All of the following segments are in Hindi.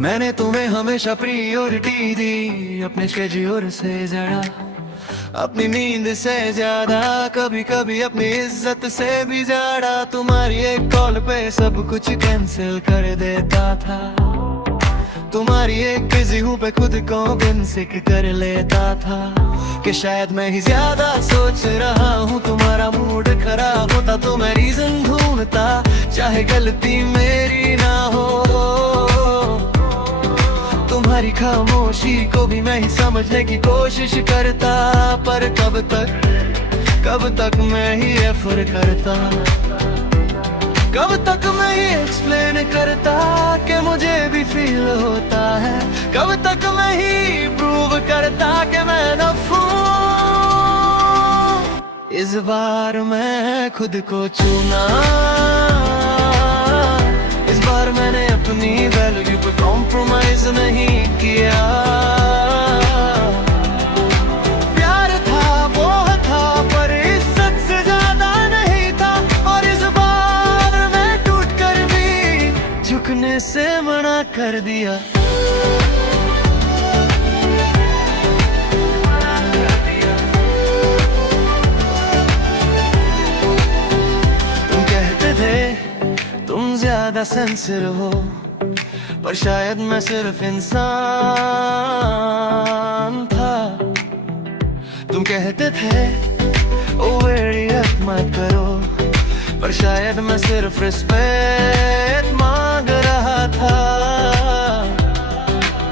मैंने तुम्हें हमेशा प्रायोरिटी दी, अपने शेड्यूल से ज्यादा, अपनी नींद से ज्यादा, कभी कभी अपनी इज्जत से भी ज्यादा। तुम्हारी एक कॉल पे सब कुछ कैंसिल कर देता था, तुम्हारी एक बिजी हूँ पे खुद को बिन सिक कर लेता था कि शायद मैं ही ज्यादा सोच रहा हूँ। तुम्हारा मूड खराब होता तो मैं रीजन ढूंढता, चाहे गलती मेरी ना हो। तुम्हारी खामोशी को भी मैं ही समझने की कोशिश करता, पर कब तक मैं ही एफर्ट करता, कब तक मैं ही एक्सप्लेन करता कि मुझे भी फील होता है, कब तक मैं ही प्रूव करता कि मैं नफ हूं। इस बार मैं खुद को चुना, इस बार मैंने अपनी वैल्यू पे कॉम्प्रोमाइज नहीं किया। प्यार था वो था पर इज्जत से ज्यादा नहीं था, और इस बार मैं टूट कर भी झुकने से मना कर दिया। तुम कहते थे तुम ज्यादा सिंसियर हो, पर शायद मैं सिर्फ इंसान था। तुम कहते थे ओवररिएक्ट मत करो, पर शायद मैं सिर्फ रिस्पेक्ट मांग रहा था।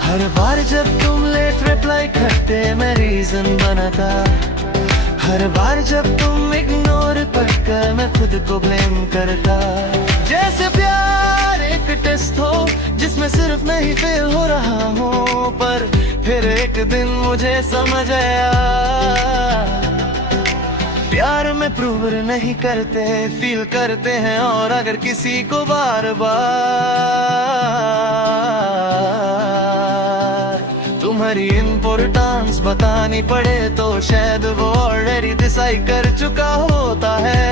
हर बार जब तुम लेट रिप्लाई करते मैं रीजन बनाता, हर बार जब तुम इग्नोर करके मैं खुद को ब्लेम करता। जैसे प्यार एक टेस्ट हो जिसमें सिर्फ मैं ही फेल हो रहा हूँ, पर फिर एक दिन मुझे समझ आया प्यार में प्रूव नहीं करते, फील करते हैं। और अगर किसी को बार बार तुम्हारी इम्पोर्टेंस बतानी पड़े तो शायद वो ऑलरेडी डिसाइड कर चुका होता है।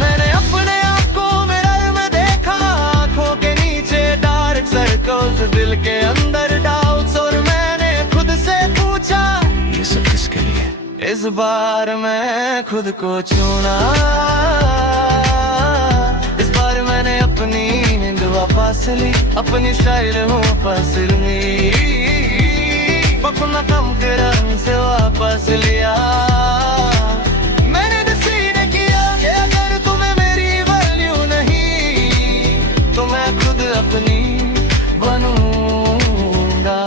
मैंने अपने आप को मिरर में देखा, आंखों के नीचे डार्क सर्कल्स, दिल के अंदर डाउट्स, और मैंने खुद से पूछा ये सब किसके लिए। इस बार मैं खुद को चुना, इस बार मैंने अपनी नींद वापस ली, अपनी स्टाइल हूँ पसली, अपना कम के रंग से वापस लिया। मैंने डिसाइड किया कि अगर तुम्हें मेरी वैल्यू नहीं तो मैं खुद अपनी बनूंगा।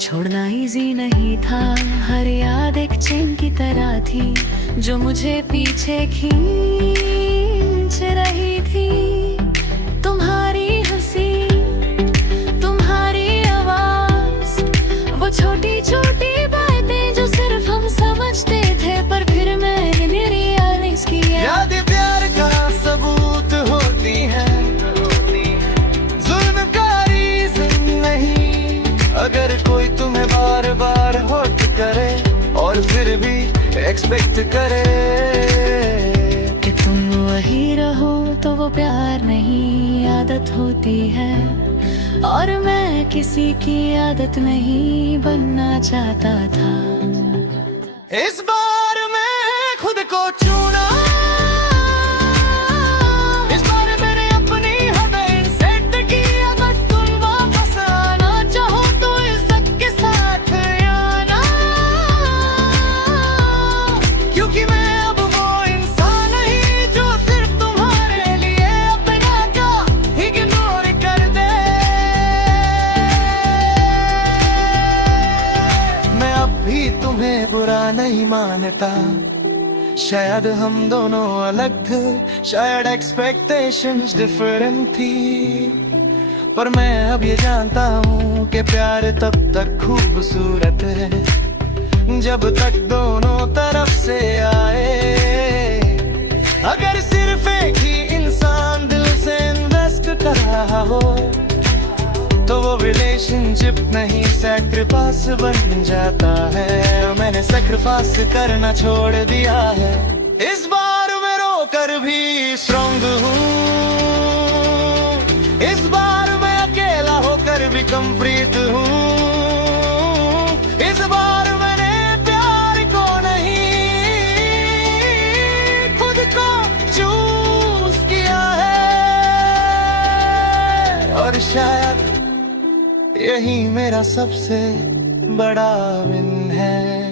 छोड़ना इजी नहीं था, हर याद एक चेन की तरह थी जो मुझे पीछे खींच रही थी। तुम्हारी हंसी, तुम्हारी आवाज, वो छोटी छोटी बातें जो सिर्फ हम समझते थे, पर फिर मैंने रियलाइज किया यादें प्यार का सबूत होती है, जुल्म का रीज़न नहीं। अगर कोई तुम्हें बार बार हर्ट करे और फिर भी एक्सपेक्ट करे कि तुम वही रहो, तो वो प्यार नहीं आदत होती है। और मैं किसी की आदत नहीं बनना चाहता था। इस बार मैं खुद को चुना, इस बार मैंने अपनी हदें सेट की। अगर तुम वापस आना चाहो तो इज्जत के साथ आना, क्योंकि मैं अब वो इंसान नहीं जो सिर्फ तुम्हारे लिए अपना का इग्नोर कर दे। मैं अब भी तुम्हें बुरा नहीं मानता, शायद हम दोनों अलग थे, शायद एक्सपेक्टेशंस डिफरेंट थी, पर मैं अब ये जानता हूँ कि प्यार तब तक खूबसूरत है जब तक दोनों तरफ से आए। अगर सिर्फ एक ही इंसान दिल से इन्वेस्ट कर रहा हो तो वो रिलेशनशिप नहीं सैक्रिफाइस बन जाता है। मैंने सैक्रिफाइस करना छोड़ दिया है। इस बार मैं रोक पर भी कंप्लीट हूँ। इस बार मैंने प्यार को नहीं, खुद को चूज किया है, और शायद यही मेरा सबसे बड़ा विन है।